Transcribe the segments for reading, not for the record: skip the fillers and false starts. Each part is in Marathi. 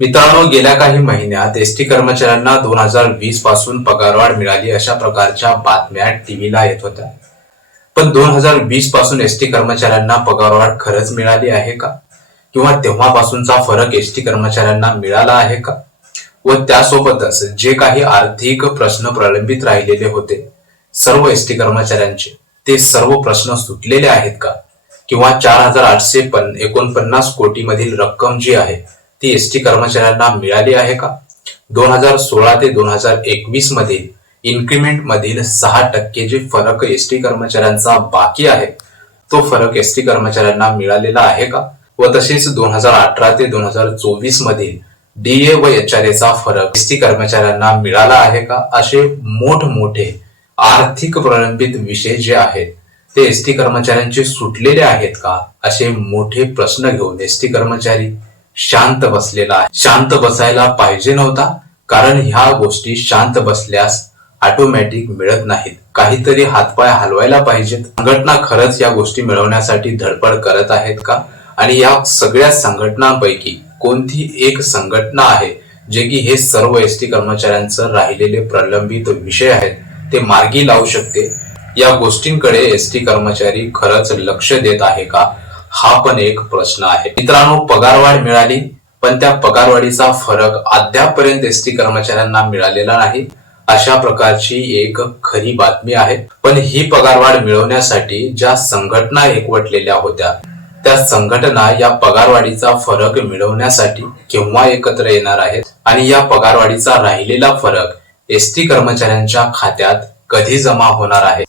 मित्रांनो, गेल्या काही महिन्यात एसटी कर्मचाऱ्यांना 2020 पासून पगारवाढ मिळाली अशा प्रकारच्या बातम्या टीव्हीला येत होत्या. पण 2020 पासून एसटी कर्मचाऱ्यांना पगारवाढ खरंच मिळाली आहे का? किंवा तेव्हापासूनचा फरक एसटी कर्मचाऱ्यांना मिळाला आहे का? व त्यासोबतच जे काही आर्थिक प्रश्न प्रलंबित राहिलेले होते सर्व एसटी कर्मचाऱ्यांचे, ते सर्व प्रश्न सुटलेले आहेत का? किंवा 4,849 कोटी मधील रक्कम जी आहे ती एसटी कर्मचाऱ्यांना मिळाली आहे का? 2016 ते 2021 मधील इन्क्रिमेंट मधील 6% जे फरक एसटी कर्मचाऱ्यांचा बाकी आहे तो फरक एसटी कर्मचाऱ्यांना मिळालेला आहे का? व तसेच 2018 ते 2024 मधील डीए व एचआरएचा फरक एसटी कर्मचाऱ्यांना मिळाला आहे का? असे मोठमोठे आर्थिक प्रलंबित विषय जे आहेत ते एसटी कर्मचाऱ्यांचे सुटलेले आहेत का? असे मोठे प्रश्न घेऊन एसटी कर्मचारी शांत बसलेला आहे. शांत बसायला पाहिजे नव्हता, कारण ह्या गोष्टी शांत बसल्यास ऑटोमॅटिक मिळत नाहीत. काहीतरी हातपाय हलवायला पाहिजेत. संघटना खरंच या गोष्टी मिळवण्यासाठी धडपड करत आहेत का? आणि या सगळ्या संघटनांपैकी कोणती एक संघटना आहे जे की हे सर्व एसटी कर्मचाऱ्यांचं राहिलेले प्रलंबित विषय आहेत ते मार्गी लावू शकते? या गोष्टींकडे एसटी कर्मचारी खरंच लक्ष देत आहे का? हा पण एक प्रश्न आहे. मित्रांनो, पगारवाढ मिळाली, पण त्या पगारवाढीचा फरक अद्यापपर्यंत एसटी कर्मचाऱ्यांना मिळालेला नाही, अशा प्रकारची एक खरी बातमी आहे. पण ही पगारवाढ मिळवण्यासाठी ज्या संघटना एकवटलेल्या होत्या त्या संघटना या पगारवाढीचा फरक मिळवण्यासाठी केव्हा एकत्र येणार आहेत आणि या पगारवाढीचा राहिलेला फरक एसटी कर्मचाऱ्यांच्या खात्यात कधी जमा होणार आहे?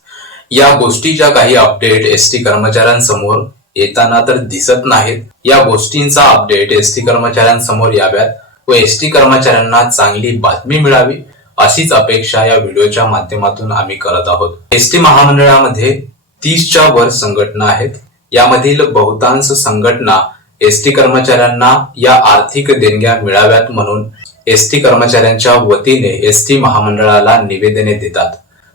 या गोष्टीच्या काही अपडेट एसटी कर्मचाऱ्यांसमोर येताना तर दिसत नाहीत. या गोष्टींचा अपडेट एसटी कर्मचाऱ्यांसमोर याव्यात व एसटी कर्मचाऱ्यांना चांगली बातमी मिळावी अशीच अपेक्षा या व्हिडिओच्या माध्यमातून आम्ही करत आहोत. एसटी महामंडळामध्ये 30च्या वर संघटना आहेत. यामधील बहुतांश संघटना एसटी कर्मचाऱ्यांना या आर्थिक देणग्या मिळाव्यात म्हणून एसटी कर्मचाऱ्यांच्या वतीने एसटी महामंडळाला निवेदने देतात.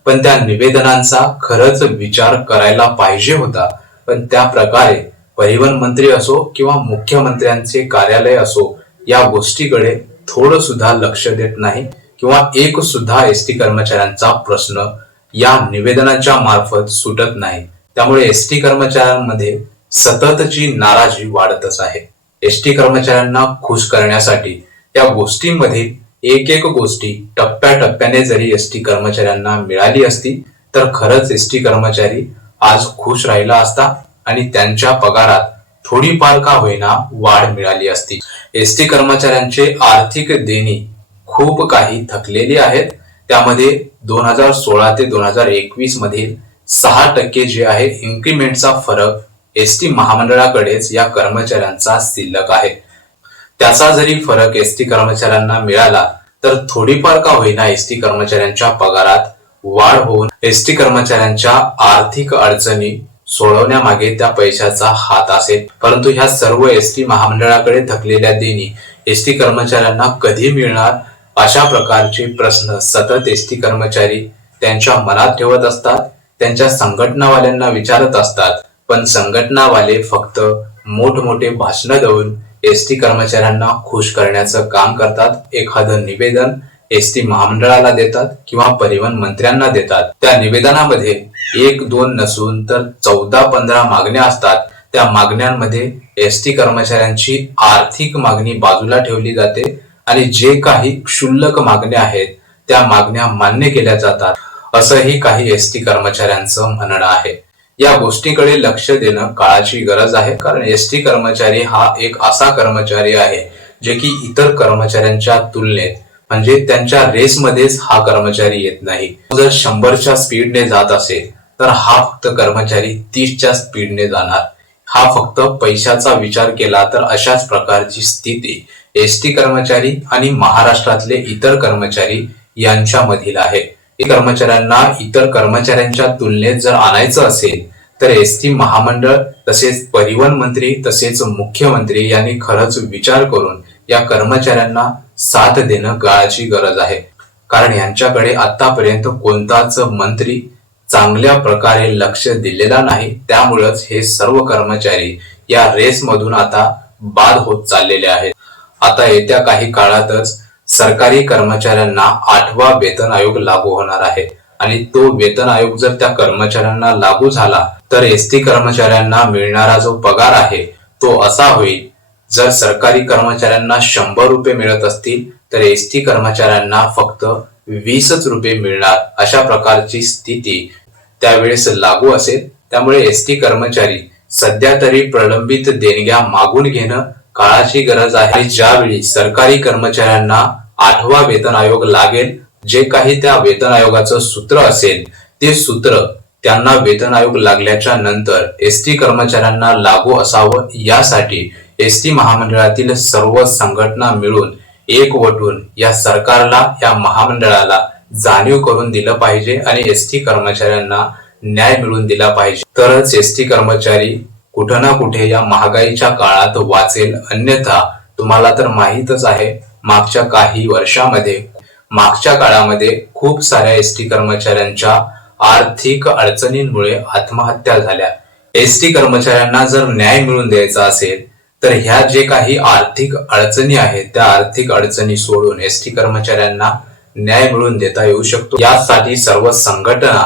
पण त्या निवेदनांचा खरंच विचार करायला पाहिजे होता. पण त्या प्रकारे परिवहन मंत्री असो किंवा मुख्यमंत्र्यांचे कार्यालय असो या गोष्टीकडे थोडं सुद्धा लक्ष देत नाही किंवा एक सुद्धा एसटी कर्मचाऱ्यांचा प्रश्न या निवेदनांच्या मार्फत सुटत नाही. त्यामुळे एसटी कर्मचाऱ्यांमध्ये सततची नाराजी वाढतच आहे. एसटी कर्मचाऱ्यांना खुश करण्यासाठी या गोष्टींमध्ये एक एक गोष्टी टप्प्याटप्प्याने जरी एसटी कर्मचाऱ्यांना मिळाली असती तर खरंच एसटी कर्मचारी आज खुश राहिला असता आणि त्यांच्या पगारात थोडीफार का होईना वाढ मिळाली असती. एसटी कर्मचाऱ्यांचे आर्थिक देणी खूप काही थकलेली आहेत. त्यामध्ये 2016 ते 2021 मधील 6% जे आहे इन्क्रिमेंटचा फरक एसटी महामंडळाकडेच या कर्मचाऱ्यांचा शिल्लक आहे. त्याचा जरी फरक एसटी कर्मचाऱ्यांना मिळाला तर थोडीफार का होईना एसटी कर्मचाऱ्यांच्या पगारात वाढ होऊन एसटी कर्मचाऱ्यांच्या आर्थिक अडचणी सोडवण्यामागे त्या पैशाचा हात असेल. परंतु ह्या सर्व एसटी महामंडळाकडे थकलेल्या देणी एसटी कर्मचाऱ्यांना कधी मिळणार अशा प्रकारचे प्रश्न सतत एसटी कर्मचारी त्यांच्या मनात ठेवत असतात. त्यांच्या संघटनावाल्यांना विचारत असतात. पण संघटनावाले फक्त मोठमोठे भाषण देऊन एसटी कर्मचाऱ्यांना खुश करण्याचं काम करतात. एखादं निवेदन एसटी महामंडळाला देतात किंवा परिवहन मंत्र्यांना देतात. त्या निवेदनामध्ये 1-2 नसून तर 14-15 मागण्या असतात. त्या मागण्यांमध्ये एसटी कर्मचाऱ्यांची आर्थिक मागणी बाजूला ठेवली जाते आणि जे काही क्षुल्लक मागण्या आहेत त्या मागण्या मान्य केल्या जातात असंही काही एसटी कर्मचाऱ्यांचं म्हणणं आहे. या गोष्टीकडे लक्ष देणं काळाची गरज आहे, कारण एसटी कर्मचारी हा एक असा कर्मचारी आहे जे की इतर कर्मचाऱ्यांच्या तुलनेत म्हणजे त्यांच्या रेसमध्येच हा कर्मचारी येत नाही. जर 100च्या स्पीडने जात असेल तर हा फक्त कर्मचारी 30च्या स्पीडने जाणार. हा फक्त पैशाचा विचार केला तर अशाच प्रकारची स्थिती एसटी कर्मचारी आणि महाराष्ट्रातले इतर कर्मचारी यांच्यामधील आहे. कर्मचाऱ्यांना इतर कर्मचाऱ्यांच्या तुलनेत जर आणायचं असेल तर एसटी महामंडळ तसेच परिवहन मंत्री तसेच मुख्यमंत्री यांनी खरंच विचार करून या कर्मचाऱ्यांना साथ देणं काळाची गरज आहे. कारण यांच्याकडे आतापर्यंत कोणताच मंत्री चांगल्या प्रकारे लक्ष दिलेला नाही. त्यामुळेच हे सर्व कर्मचारी या रेस मधून आता बाद होत चाललेले आहेत. आता येत्या काही काळातच सरकारी कर्मचाऱ्यांना 8वा वेतन आयोग लागू होणार आहे आणि तो वेतन आयोग जर त्या कर्मचाऱ्यांना लागू झाला तर एसटी कर्मचाऱ्यांना मिळणारा जो पगार आहे तो असा होईल, जर सरकारी कर्मचाऱ्यांना 100 रुपये मिळत असतील तर एसटी कर्मचाऱ्यांना फक्त 20च रुपये मिळणार, अशा प्रकारची स्थिती त्यावेळेस लागू असेल। त्यामुळे एसटी कर्मचारी सध्या तरी प्रलंबित देणग्या मागून घेणं काळाची गरज आहे आणि ज्यावेळी सरकारी कर्मचाऱ्यांना 8वा वेतन आयोग लागेल, जे काही त्या वेतन आयोगाचं सूत्र असेल ते सूत्र त्यांना वेतन आयोग लागल्याच्या नंतर एसटी कर्मचाऱ्यांना लागू असावं, यासाठी एसटी महामंडळातील सर्व संघटना मिळून एकवटून या सरकारला, या महामंडळाला जाणीव करून दिलं पाहिजे आणि एसटी कर्मचाऱ्यांना न्याय मिळवून दिला पाहिजे। तरच एसटी कर्मचारी कुठं ना कुठे या महागाईच्या काळात वाचेल। अन्यथा तुम्हाला तर माहीतच आहे, मागच्या काही वर्षामध्ये, मागच्या काळामध्ये खूप साऱ्या एसटी कर्मचाऱ्यांच्या आर्थिक अडचणींमुळे आत्महत्या झाल्या। एसटी कर्मचाऱ्यांना जर न्याय मिळवून द्यायचा असेल तर ह्या जे काही आर्थिक अडचणी आहेत त्या आर्थिक अडचणी सोडून एसटी कर्मचाऱ्यांना न्याय मिळवून देता येऊ शकतो। यासाठी सर्व संघटना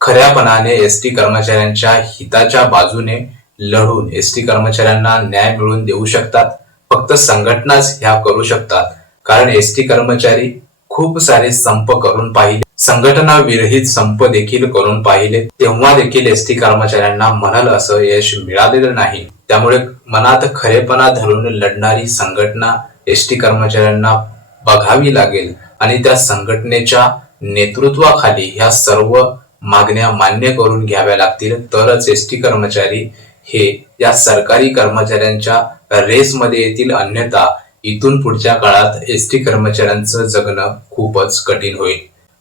खऱ्यापणाने एसटी कर्मचाऱ्यांच्या हिताच्या बाजूने लढून एसटी कर्मचाऱ्यांना न्याय मिळवून देऊ शकतात। फक्त संघटनाच ह्या करू शकतात, कारण एसटी कर्मचारी खूप सारे संप करून पाहिले, संघटना विरहित संप देखील करून पाहिले, तेव्हा देखील एसटी कर्मचाऱ्यांना म्हणाल असं यश मिळालेलं नाही। त्यामुळे मनात खरेपणा धरून लढणारी संघटना एसटी कर्मचाऱ्यांना बघावी लागेल आणि त्या संघटनेच्या नेतृत्वाखाली ह्या सर्व मागण्या मान्य करून घ्याव्या लागतील, तरच एसटी कर्मचारी हे या सरकारी कर्मचाऱ्यांच्या रेसमध्ये येतील। अन्यथा इथून पुढच्या काळात एसटी कर्मचाऱ्यांचं जगणं खूपच कठीण होईल।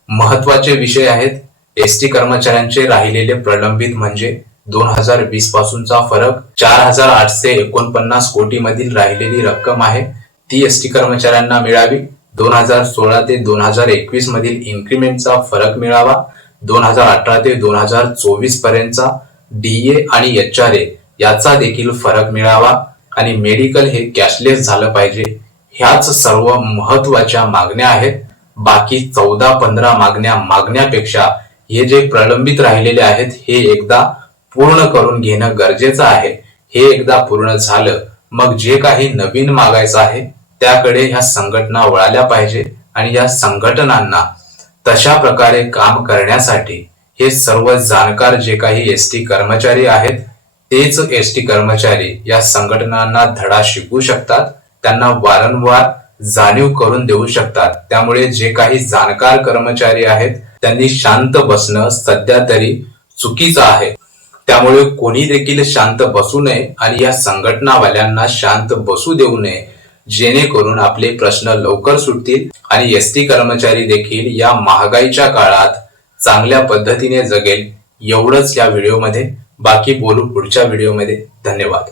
महत्वाचे विषय आहेत एसटी कर्मचाऱ्यांचे राहिलेले प्रलंबित म्हणजे 2020 पासूनचा फरक 4849 कोटी मधील राहिलेली रक्कम आहे, ती एसटी कर्मचाऱ्यांना मिळावी। 2016 ते 2021 मधील इन्क्रिमेंटचा फरक मिळावा। 2018 ते 2024 पर्यंतचा डीए आणि एचआरए याचा देखील फरक मिळावा आणि मेडिकल हे कॅशलेस झालं पाहिजे। ह्याच सर्व महत्वाच्या मागण्या आहेत। बाकी 14-15 मागण्यापेक्षा हे जे प्रलंबित राहिलेले आहेत हे एकदा पूर्ण करून घेणं गरजेचं आहे। हे एकदा पूर्ण झालं मग जे काही नवीन मागायचं आहे त्याकडे ह्या संघटना वळाल्या पाहिजे आणि या संघटनांना तशा प्रकारे काम करण्यासाठी हे सर्व जाणकार जे काही एसटी कर्मचारी आहेत तेच एसटी कर्मचारी या संघटनांना धडा शिकवू शकतात, त्यांना वारंवार जाणीव करून देऊ शकतात। त्यामुळे जे काही जाणकार कर्मचारी आहेत त्यांनी शांत बसणं सध्या तरी चुकीचं आहे। त्यामुळे कोणी देखील शांत बसू नये आणि या संघटनावाल्यांना शांत बसू देऊ नये, जेणेकरून आपले प्रश्न लवकर सुटतील आणि एसटी कर्मचारी देखील या महागाईच्या काळात चांगल्या पद्धतीने जगेल। एवढंच या व्हिडिओमध्ये, बाकी बोलू पुढच्या व्हिडिओमध्ये। धन्यवाद।